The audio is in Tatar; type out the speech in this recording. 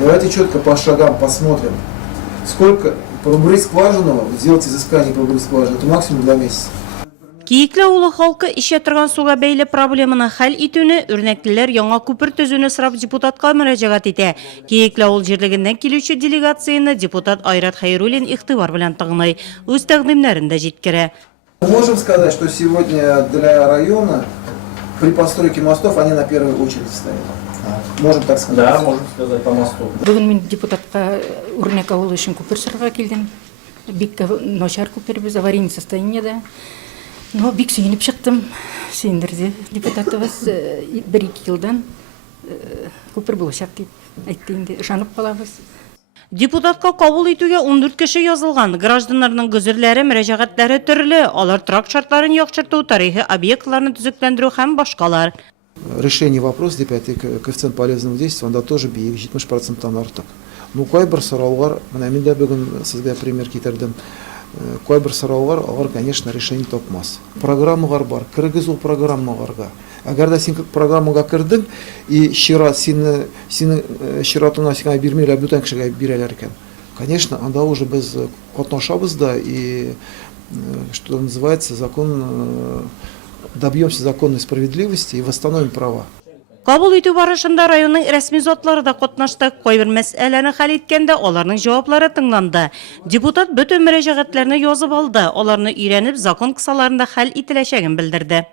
Давайте четко по шагам посмотрим, сколько пробуры скважину, сделать изыскание пробуры скважины, это максимум 2 месяца. Кийикле улы халкы ише тұрған суға бәйлі проблеманы хәл итүні үрнәктілер яңа күпір төзүні сұрап депутатқа мөрәҗәгать итә. Кийикле ул җирлегеннән килүче делегацияны депутат Айрат Хайруллин игътибар белән тыңлый, үз тәкъдимнәрен дә җиткерә. Можем сказать, что сегодня для района при постройке мостов они на первой очереди стоят. Можем так сказать. Да, можем сказать по мосту. Бүгін мен депутатқа үрнек ауылы үшін көпір сұрға келдім. Бик нашар көпір біз аварийный состояниеда. Но бик сүйініп шықтым. Сүйіндірді депутатыбыз 1-2 жылдан көпір болашақ деп айтты енді жанып қалабыз. Депутатка кабул итүгә 14 кеше язылган. Гражданнарның гөзерләре, мөрәҗәгатьләре төрле. Алар торак шартларын яхшырту, тарихи объектларны төзекләндерү һәм башкалар. Решение вопроса деп коэффициент полезного действия, анда тоже бийик, 70%-тан артык. Ну, кайбер сораулар, менә мин дә бүген сезгә пример китердем. Кайбер сораулар, алар, конечно, решение тапмас. Программалар бар, киргиз ул программаларга. Әгәр дә син программага кирдең и чират синең чиратыңа сиңа бирмәйләр, бүтән кешегә бирәләр икән. Конечно, анда уже без катнашабыз да и что называется, добьемся законной справедливости и восстановим права. Кабул итү барышында районның рәсми затлары да катнашты. Кайбер мәсьәләне хәл иткәндә аларның җаваплары тыңланды. Депутат бөтен мөрәҗәгатьләрне язып алды. Аларны өйрәнеп, закон кысаларында хәл ителәчәген белдерде.